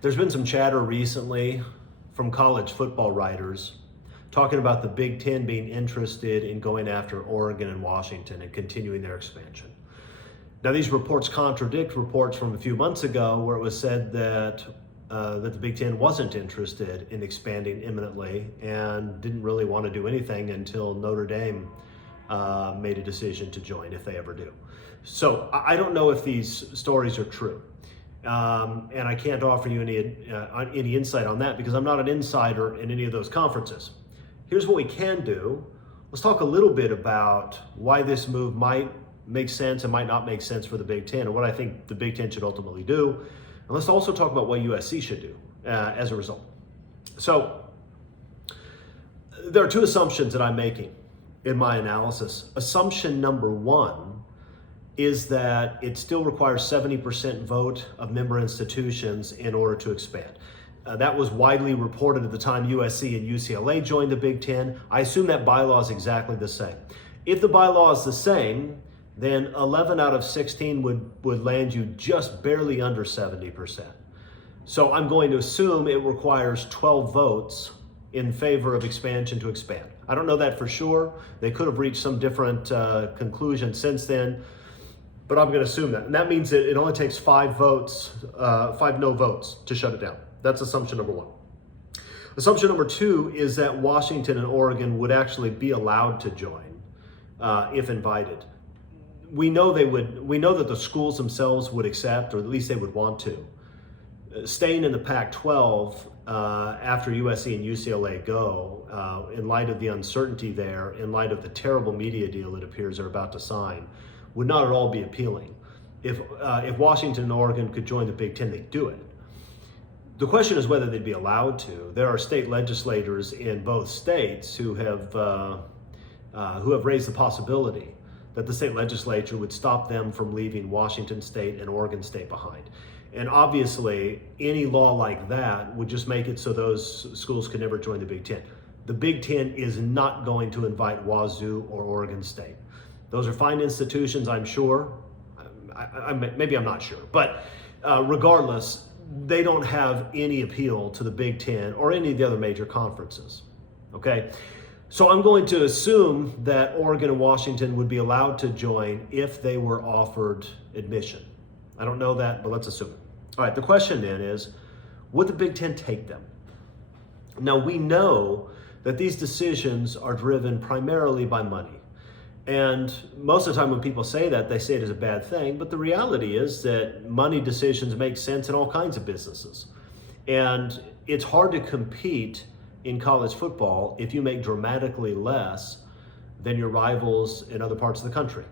There's been some chatter recently from college football writers talking about the Big Ten being interested in going after Oregon and Washington and continuing their expansion. Now, these reports contradict reports from a few months ago where it was said that the Big Ten wasn't interested in expanding imminently and didn't really want to do anything until Notre Dame made a decision to join, if they ever do. So I don't know if these stories are true. And I can't offer you any insight on that because I'm not an insider in any of those conferences. Here's what we can do. Let's talk a little bit about why this move might make sense and might not make sense for the Big Ten, and what I think the Big Ten should ultimately do. And let's also talk about what USC should do as a result. So there are two assumptions that I'm making in my analysis. Assumption number one is that it still requires 70% vote of member institutions in order to expand. That was widely reported at the time USC and UCLA joined the Big Ten. I assume that bylaw is exactly the same. If the bylaw is the same, then 11 out of 16 would land you just barely under 70%. So I'm going to assume it requires 12 votes in favor of expansion to expand. I don't know that for sure. They could have reached some different conclusion since then, but I'm going to assume that. And that means that it only takes 5 no votes to shut it down. That's assumption number one. Assumption number two is that Washington and Oregon would actually be allowed to join if invited. We know they would. We know that the schools themselves would accept, or at least they would want to. Staying in the Pac-12 after USC and UCLA go, in light of the uncertainty there, in light of the terrible media deal it appears they're about to sign, would not at all be appealing. If Washington and Oregon could join the Big Ten, they'd do it. The question is whether they'd be allowed to. There are state legislators in both states who have raised the possibility that the state legislature would stop them from leaving Washington State and Oregon State behind. And obviously, any law like that would just make it so those schools could never join the Big Ten. The Big Ten is not going to invite Wazoo or Oregon State. Those are fine institutions, I'm sure. Maybe I'm not sure. But regardless, they don't have any appeal to the Big Ten or any of the other major conferences, okay? So I'm going to assume that Oregon and Washington would be allowed to join if they were offered admission. I don't know that, but let's assume it. All right, the question then is, would the Big Ten take them? Now, we know that these decisions are driven primarily by money. And most of the time when people say that, they say it as a bad thing, but the reality is that money decisions make sense in all kinds of businesses. And it's hard to compete in college football if you make dramatically less than your rivals in other parts of the country.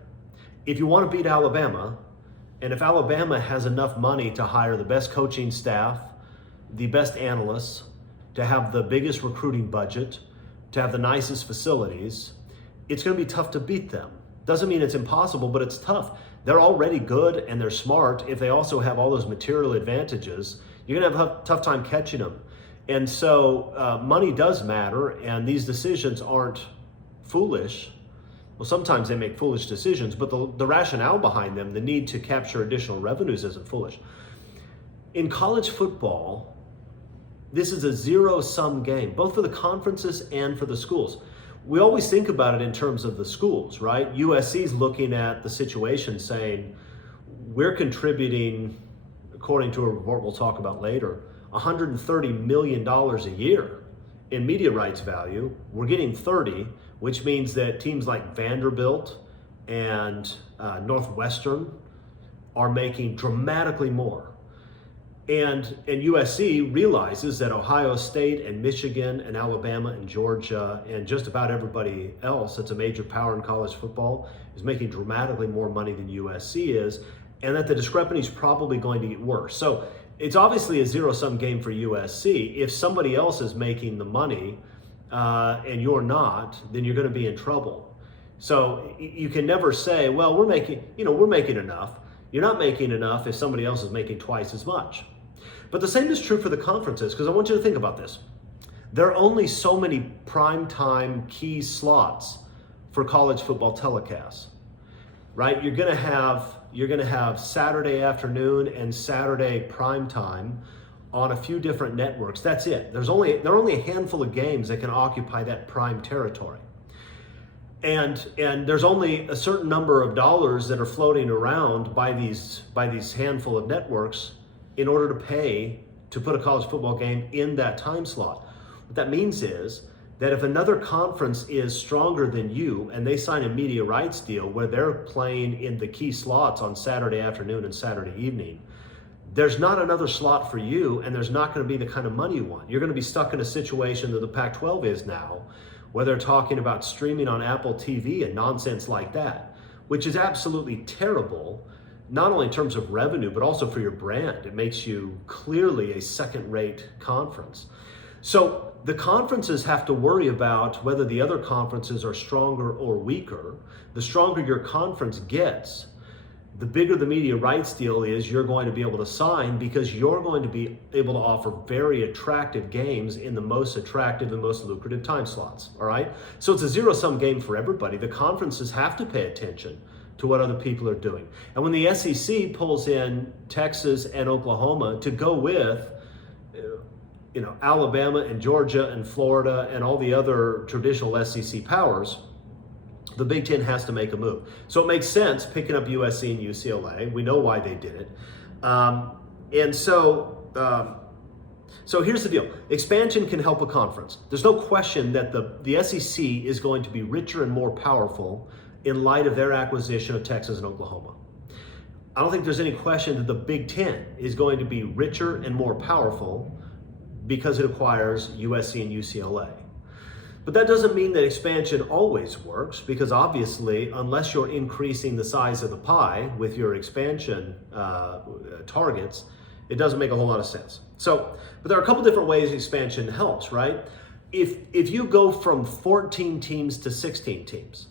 If you want to beat Alabama, and if Alabama has enough money to hire the best coaching staff, the best analysts, to have the biggest recruiting budget, to have the nicest facilities, it's going to be tough to beat them. Doesn't mean it's impossible, but it's tough. They're already good and they're smart. If they also have all those material advantages, you're going to have a tough time catching them. And so money does matter, and these decisions aren't foolish. Well, sometimes they make foolish decisions, but the rationale behind them, the need to capture additional revenues, isn't foolish. In college football, this is a zero-sum game, both for the conferences and for the schools. We always think about it in terms of the schools, right? USC's looking at the situation saying, we're contributing, according to a report we'll talk about later, $130 million a year in media rights value. We're getting 30, which means that teams like Vanderbilt and Northwestern are making dramatically more. And USC realizes that Ohio State and Michigan and Alabama and Georgia and just about everybody else that's a major power in college football is making dramatically more money than USC is, and that the discrepancy is probably going to get worse. So it's obviously a zero-sum game for USC. If somebody else is making the money and you're not, then you're going to be in trouble. So you can never say, well, we're making enough. You're not making enough if somebody else is making twice as much. But the same is true for the conferences, because I want you to think about this. There are only so many primetime key slots for college football telecasts, right? You're going to have Saturday afternoon and Saturday primetime on a few different networks. That's it. There are only a handful of games that can occupy that prime territory. And there's only a certain number of dollars that are floating around by these handful of networks in order to pay to put a college football game in that time slot. What that means is that if another conference is stronger than you and they sign a media rights deal where they're playing in the key slots on Saturday afternoon and Saturday evening, there's not another slot for you, and there's not going to be the kind of money you want. You're going to be stuck in a situation that the Pac-12 is now, where they're talking about streaming on Apple TV and nonsense like that, which is absolutely terrible, not only in terms of revenue, but also for your brand. It makes you clearly a second-rate conference. So the conferences have to worry about whether the other conferences are stronger or weaker. The stronger your conference gets, the bigger the media rights deal is you're going to be able to sign, because you're going to be able to offer very attractive games in the most attractive and most lucrative time slots, all right? So it's a zero-sum game for everybody. The conferences have to pay attention to what other people are doing. And when the SEC pulls in Texas and Oklahoma to go with Alabama and Georgia and Florida and all the other traditional SEC powers, the Big Ten has to make a move. So it makes sense picking up USC and UCLA. We know why they did it. So here's the deal. Expansion can help a conference. There's no question that the SEC is going to be richer and more powerful in light of their acquisition of Texas and Oklahoma. I don't think there's any question that the Big Ten is going to be richer and more powerful because it acquires USC and UCLA. But that doesn't mean that expansion always works, because obviously, unless you're increasing the size of the pie with your expansion targets, it doesn't make a whole lot of sense. So, but there are a couple different ways expansion helps, right? If you go from 14 teams to 16 teams,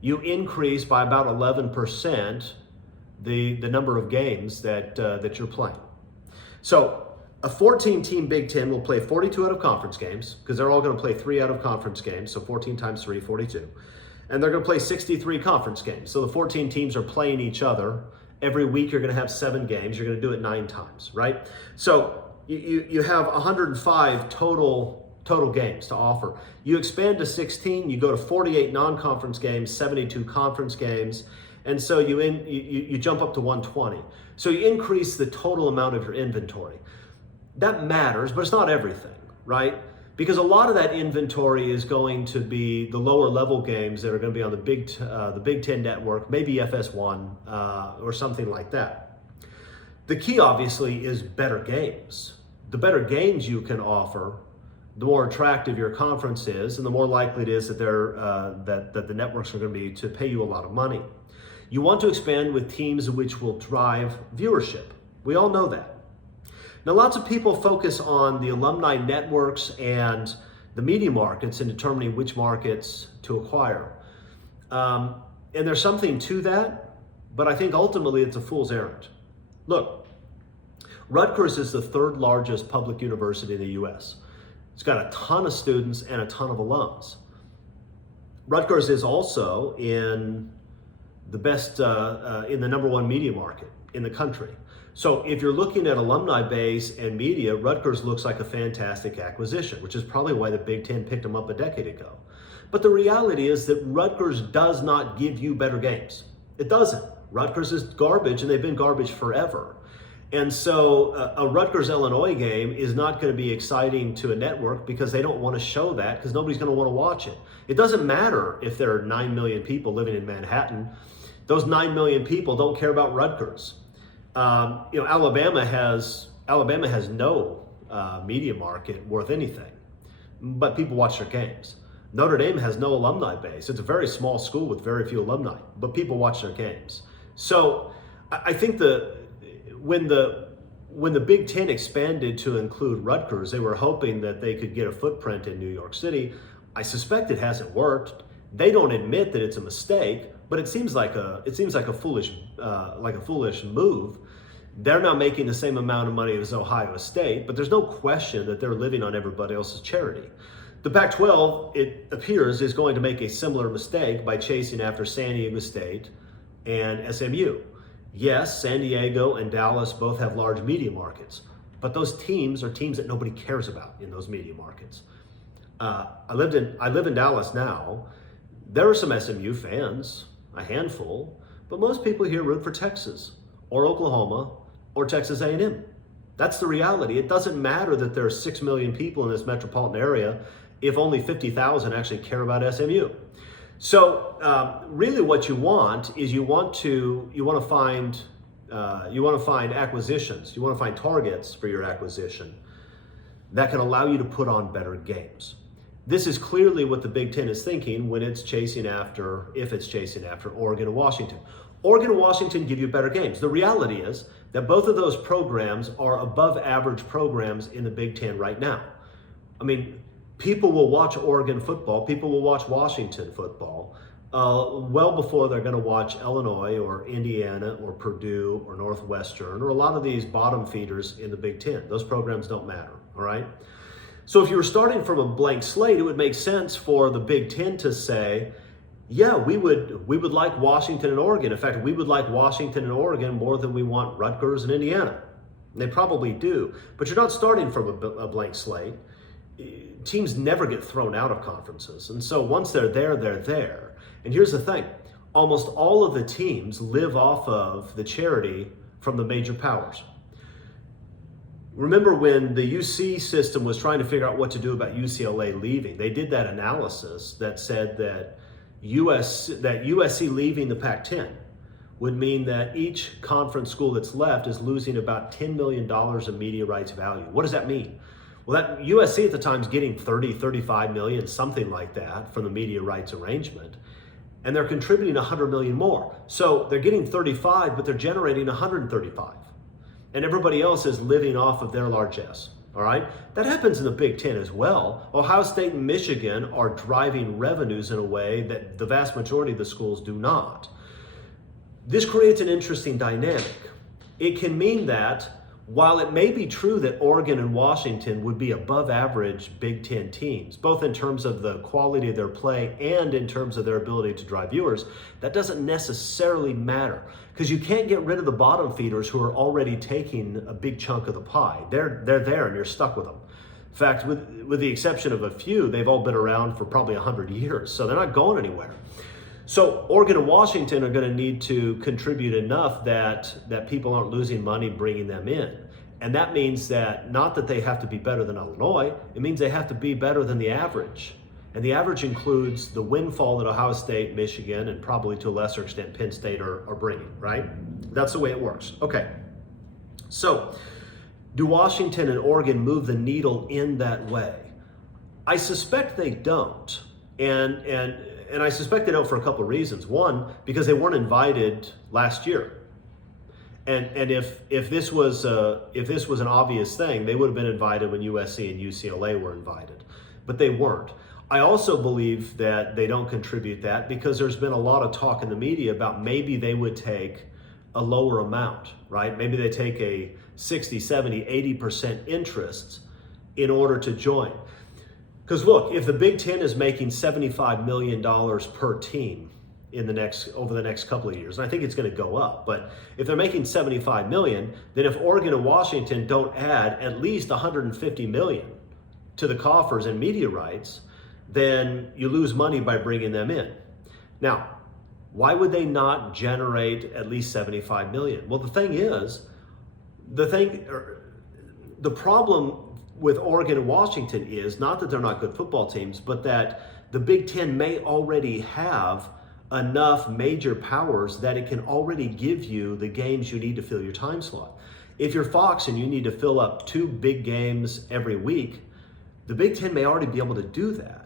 you increase by about 11% the number of games that you're playing. So a 14-team Big Ten will play 42 out of conference games, because they're all going to play 3 out of conference games, so 14 times 3, 42. And they're going to play 63 conference games. So the 14 teams are playing each other. Every week you're going to have 7 games. You're going to do it 9 times, right? So you have 105 total games to offer. You expand to 16, you go to 48 non-conference games, 72 conference games, and so you jump up to 120. So you increase the total amount of your inventory. That matters, but it's not everything, right? Because a lot of that inventory is going to be the lower level games that are going to be on the Big Ten network, maybe FS1 or something like that. The key, obviously, is better games. The better games you can offer, the more attractive your conference is, and the more likely it is that that the networks are going to be to pay you a lot of money. You want to expand with teams which will drive viewership. We all know that. Now, lots of people focus on the alumni networks and the media markets in determining which markets to acquire. And there's something to that, but I think ultimately it's a fool's errand. Look, Rutgers is the 3rd largest public university in the US. It's got a ton of students and a ton of alums. Rutgers is also in the best, in the #1 media market in the country. So if you're looking at alumni base and media, Rutgers looks like a fantastic acquisition, which is probably why the Big Ten picked them up a decade ago. But the reality is that Rutgers does not give you better games. It doesn't. Rutgers is garbage, and they've been garbage forever. And so a Rutgers-Illinois game is not going to be exciting to a network, because they don't want to show that, because nobody's going to want to watch it. It doesn't matter if there are 9 million people living in Manhattan. Those 9 million people don't care about Rutgers. Alabama has no media market worth anything, but people watch their games. Notre Dame has no alumni base. It's a very small school with very few alumni, but people watch their games. So I think when the Big Ten expanded to include Rutgers, they were hoping that they could get a footprint in New York City. I suspect it hasn't worked. They don't admit that it's a mistake, but it seems like a foolish move. They're not making the same amount of money as Ohio State, but there's no question that they're living on everybody else's charity. The Pac-12, it appears, is going to make a similar mistake by chasing after San Diego State and SMU. Yes, San Diego and Dallas both have large media markets, But those teams are teams that nobody cares about in those media markets. I live in Dallas now. There are some SMU fans, a handful, but most people here root for Texas or Oklahoma or Texas A&M. That's the reality. It doesn't matter that there are 6 million people in this metropolitan area if only 50,000 actually care about SMU. So really what you want is you want to find acquisitions. You want to find targets for your acquisition that can allow you to put on better games. This is clearly what the Big Ten is thinking when it's chasing after, if it's chasing after Oregon and Washington. Oregon and Washington give you better games. The reality is that both of those programs are above average programs in the Big Ten right now. I mean, people will watch Oregon football, people will watch Washington football well before they're going to watch Illinois or Indiana or Purdue or Northwestern or a lot of these bottom feeders in the Big Ten. Those programs don't matter, all right? So if you were starting from a blank slate, it would make sense for the Big Ten to say, yeah, we would like Washington and Oregon. In fact, we would like Washington and Oregon more than we want Rutgers and Indiana. And they probably do, but you're not starting from a blank slate. Teams never get thrown out of conferences. And so once they're there, they're there. And here's the thing, almost all of the teams live off of the charity from the major powers. Remember when the UC system was trying to figure out what to do about UCLA leaving, they did that analysis that said that USC leaving the Pac-10 would mean that each conference school that's left is losing about $10 million of media rights value. What does that mean? Well, that USC at the time is getting 35 million, something like that, from the media rights arrangement, and they're contributing 100 million more. So they're getting 35, but they're generating 135. And everybody else is living off of their largesse, all right? That happens in the Big Ten as well. Ohio State and Michigan are driving revenues in a way that the vast majority of the schools do not. This creates an interesting dynamic. It can mean that while it may be true that Oregon and Washington would be above average Big Ten teams, both in terms of the quality of their play and in terms of their ability to drive viewers, that doesn't necessarily matter because you can't get rid of the bottom feeders who are already taking a big chunk of the pie. They're there and you're stuck with them. In fact, with the exception of a few, they've all been around for probably 100 years, so they're not going anywhere. So Oregon and Washington are going to need to contribute enough that people aren't losing money bringing them in. And that means that not that they have to be better than Illinois, it means they have to be better than the average. And the average includes the windfall that Ohio State, Michigan, and probably to a lesser extent Penn State are bringing, right? That's the way it works. Okay, so do Washington and Oregon move the needle in that way? I suspect they don't. And I suspect they don't for a couple of reasons. One, because they weren't invited last year. And if this was an obvious thing, they would have been invited when USC and UCLA were invited, but they weren't. I also believe that they don't contribute that because there's been a lot of talk in the media about maybe they would take a lower amount, right? Maybe they take a 60, 70, 80% interest in order to join. Because look, if the Big Ten is making $75 million per team over the next couple of years, and I think it's going to go up, but if they're making 75 million, then if Oregon and Washington don't add at least 150 million to the coffers and media rights, then you lose money by bringing them in. Now, why would they not generate at least 75 million? Well, the problem with Oregon and Washington is not that they're not good football teams, but that the Big Ten may already have enough major powers that it can already give you the games you need to fill your time slot. If you're Fox and you need to fill up 2 big games every week, the Big Ten may already be able to do that.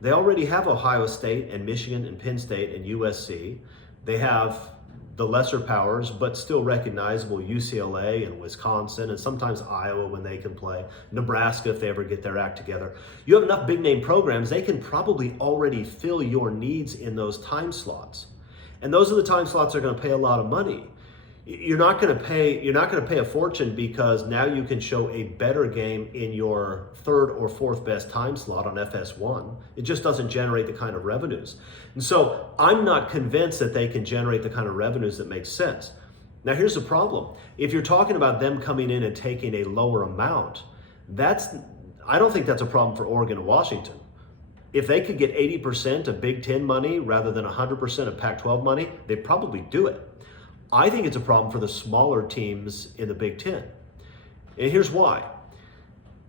They already have Ohio State and Michigan and Penn State and USC. They have the lesser powers, but still recognizable UCLA and Wisconsin, and sometimes Iowa when they can play, Nebraska if they ever get their act together. You have enough big name programs, they can probably already fill your needs in those time slots. And those are the time slots that are gonna pay a lot of money. You're not gonna pay a fortune because now you can show a better game in your 3rd or 4th best time slot on FS1. It just doesn't generate the kind of revenues. And so I'm not convinced that they can generate the kind of revenues that make sense. Now here's the problem. If you're talking about them coming in and taking a lower amount, I don't think that's a problem for Oregon and Washington. If they could get 80% of Big Ten money rather than 100% of Pac-12 money, they'd probably do it. I think it's a problem for the smaller teams in the Big Ten. And here's why.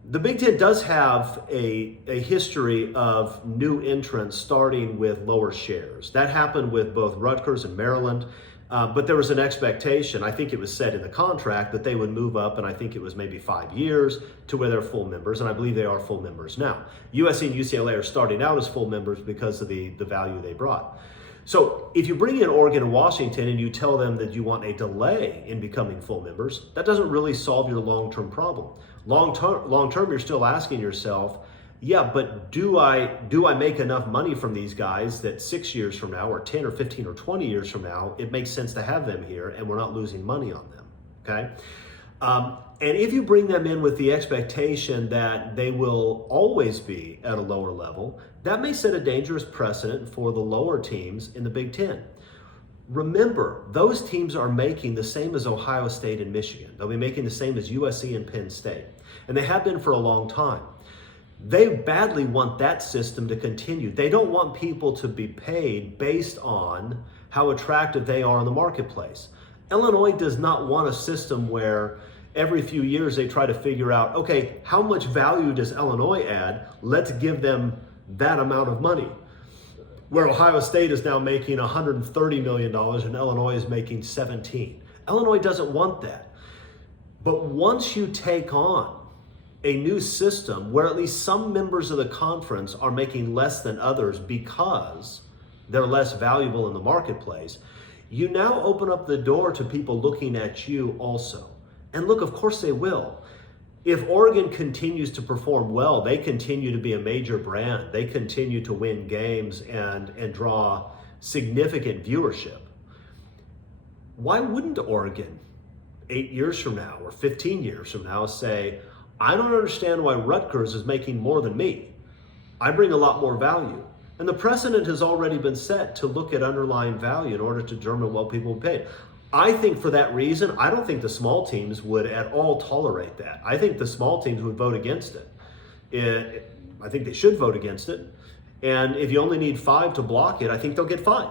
The Big Ten does have a history of new entrants starting with lower shares. That happened with both Rutgers and Maryland, but there was an expectation, I think it was said in the contract, that they would move up, and I think it was maybe 5 years to where they're full members, and I believe they are full members now. USC and UCLA are starting out as full members because of the value they brought. So if you bring in Oregon and Washington and you tell them that you want a delay in becoming full members, that doesn't really solve your long-term problem. Long-term, you're still asking yourself, yeah, but do I make enough money from these guys that 6 years from now, or 10 or 15 or 20 years from now, it makes sense to have them here and we're not losing money on them, okay? And if you bring them in with the expectation that they will always be at a lower level, that may set a dangerous precedent for the lower teams in the Big Ten. Remember, those teams are making the same as Ohio State and Michigan. They'll be making the same as USC and Penn State. And they have been for a long time. They badly want that system to continue. They don't want people to be paid based on how attractive they are in the marketplace. Illinois does not want a system where every few years they try to figure out, okay, how much value does Illinois add? Let's give them that amount of money. Where Ohio State is now making $130 million and Illinois is making 17. Illinois doesn't want that. But once you take on a new system where at least some members of the conference are making less than others because they're less valuable in the marketplace, you now open up the door to people looking at you also. And look, of course they will. If Oregon continues to perform well, they continue to be a major brand, they continue to win games and draw significant viewership, why wouldn't Oregon 8 years from now or 15 years from now say, I don't understand why Rutgers is making more than me. I bring a lot more value. And the precedent has already been set to look at underlying value in order to determine what people will pay. I think for that reason, I don't think the small teams would at all tolerate that. I think the small teams would vote against it. I think they should vote against it. And if you only need 5 to block it, I think they'll get 5.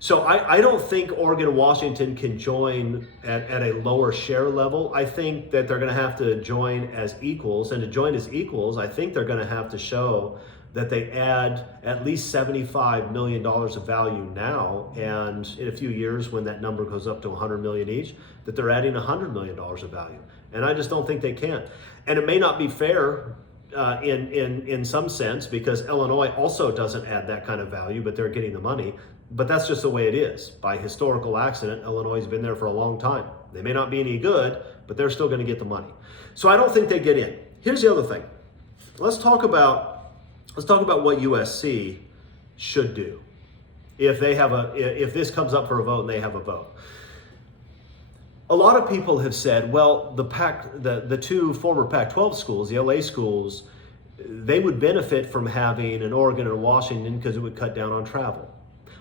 So I don't think Oregon and Washington can join at a lower share level. I think that they're going to have to join as equals. And to join as equals, I think they're going to have to show that they add at least $75 million of value now, and in a few years when that number goes up to $100 million each, that they're adding $100 million of value. And I just don't think they can. And it may not be fair in some sense, because Illinois also doesn't add that kind of value, but they're getting the money. But that's just the way it is. By historical accident, Illinois has been there for a long time. They may not be any good, but they're still going to get the money. So I don't think they get in. Here's the other thing. Let's talk about what USC should do if this comes up for a vote and they have a vote. A lot of people have said, well, the two former Pac-12 schools, the LA schools, they would benefit from having an Oregon and Washington because it would cut down on travel.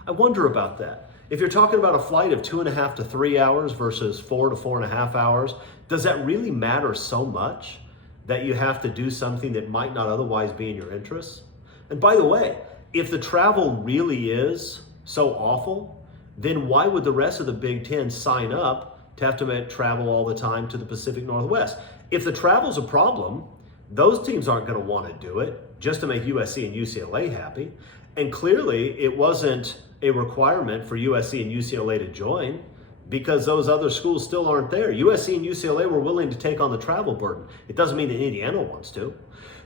I wonder about that. If you're talking about a flight of 2.5 to 3 hours versus 4 to 4.5 hours, does that really matter so much that you have to do something that might not otherwise be in your interests? And by the way, if the travel really is so awful, then why would the rest of the Big Ten sign up to have to travel all the time to the Pacific Northwest? If the travel's a problem, those teams aren't going to want to do it just to make USC and UCLA happy. And clearly, it wasn't a requirement for USC and UCLA to join because those other schools still aren't there. USC and UCLA were willing to take on the travel burden. It doesn't mean that Indiana wants to.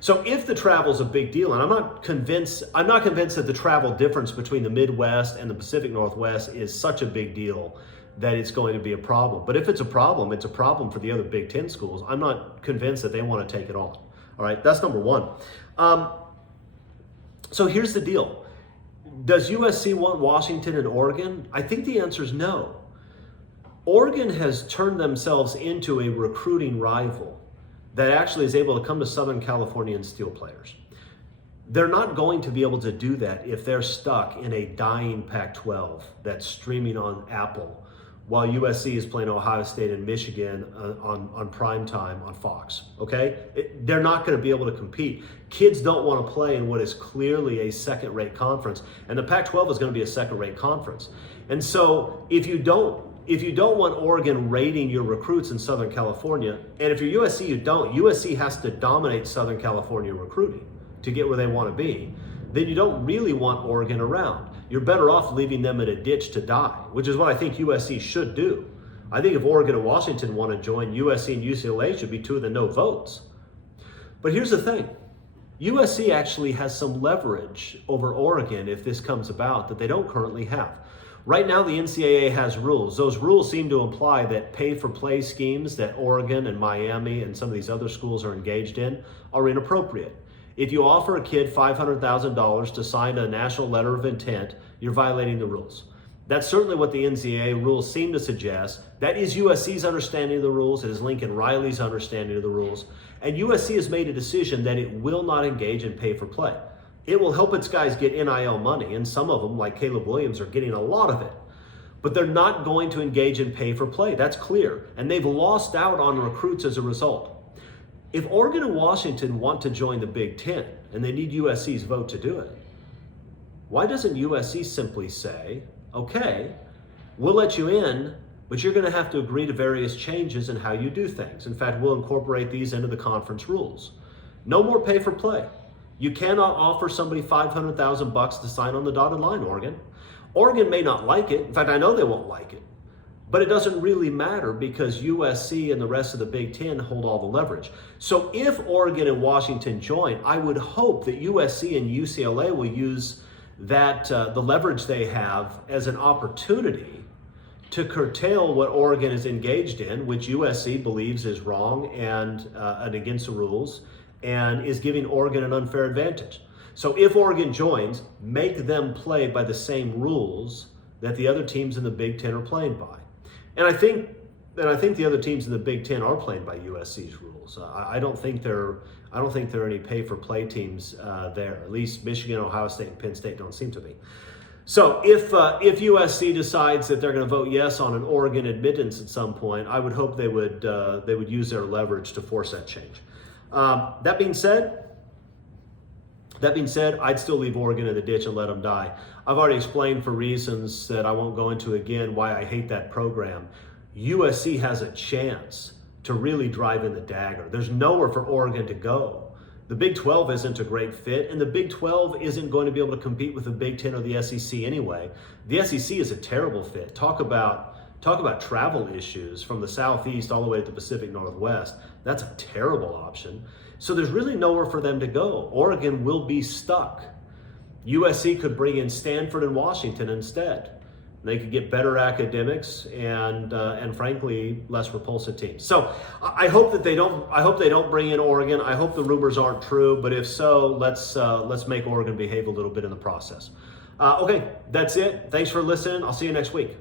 So if the travel's a big deal, and I'm not convinced that the travel difference between the Midwest and the Pacific Northwest is such a big deal that it's going to be a problem. But if it's a problem for the other Big Ten schools. I'm not convinced that they want to take it on. All right, that's number one. So here's the deal. Does USC want Washington and Oregon? I think the answer is no. Oregon has turned themselves into a recruiting rival that actually is able to come to Southern California and steal players. They're not going to be able to do that if they're stuck in a dying Pac-12 that's streaming on Apple while USC is playing Ohio State and Michigan on prime time on Fox, okay? They're not going to be able to compete. Kids don't want to play in what is clearly a second-rate conference, and the Pac-12 is going to be a second-rate conference. And so if you don't want Oregon rating your recruits in Southern California, and if you're USC, you don't, USC has to dominate Southern California recruiting to get where they want to be, then you don't really want Oregon around. You're better off leaving them in a ditch to die, which is what I think USC should do. I think if Oregon and Washington want to join, USC and UCLA should be two of the no votes. But here's the thing. USC actually has some leverage over Oregon if this comes about that they don't currently have. Right now, the NCAA has rules. Those rules seem to imply that pay-for-play schemes that Oregon and Miami and some of these other schools are engaged in are inappropriate. If you offer a kid $500,000 to sign a national letter of intent, you're violating the rules. That's certainly what the NCAA rules seem to suggest. That is USC's understanding of the rules. It is Lincoln Riley's understanding of the rules. And USC has made a decision that it will not engage in pay-for-play. It will help its guys get NIL money, and some of them, like Caleb Williams, are getting a lot of it. But they're not going to engage in pay-for-play. That's clear. And they've lost out on recruits as a result. If Oregon and Washington want to join the Big Ten, and they need USC's vote to do it, why doesn't USC simply say, okay, we'll let you in, but you're going to have to agree to various changes in how you do things. In fact, we'll incorporate these into the conference rules. No more pay for play. You cannot offer somebody $500,000 to sign on the dotted line, Oregon. Oregon may not like it. In fact, I know they won't like it. But it doesn't really matter because USC and the rest of the Big Ten hold all the leverage. So if Oregon and Washington join, I would hope that USC and UCLA will use that the leverage they have as an opportunity to curtail what Oregon is engaged in, which USC believes is wrong and against the rules, and is giving Oregon an unfair advantage. So if Oregon joins, make them play by the same rules that the other teams in the Big Ten are playing by. And I think the other teams in the Big Ten are playing by USC's rules. I don't think there are any pay-for-play teams there. At least Michigan, Ohio State, and Penn State don't seem to be. So if USC decides that they're going to vote yes on an Oregon admittance at some point, I would hope they would use their leverage to force that change. That being said, I'd still leave Oregon in the ditch and let them die. I've already explained for reasons that I won't go into again why I hate that program. USC has a chance to really drive in the dagger. There's nowhere for Oregon to go. The Big 12 isn't a great fit, and the Big 12 isn't going to be able to compete with the Big 10 or the SEC anyway. The SEC is a terrible fit. Talk about travel issues from the Southeast all the way to the Pacific Northwest. That's a terrible option. So there's really nowhere for them to go. Oregon will be stuck. USC could bring in Stanford and Washington instead. They could get better academics and frankly less repulsive teams. So I hope that they don't bring in Oregon. I hope the rumors aren't true, but if so, let's make Oregon behave a little bit in the process. Okay, that's it. Thanks for listening. I'll see you next week.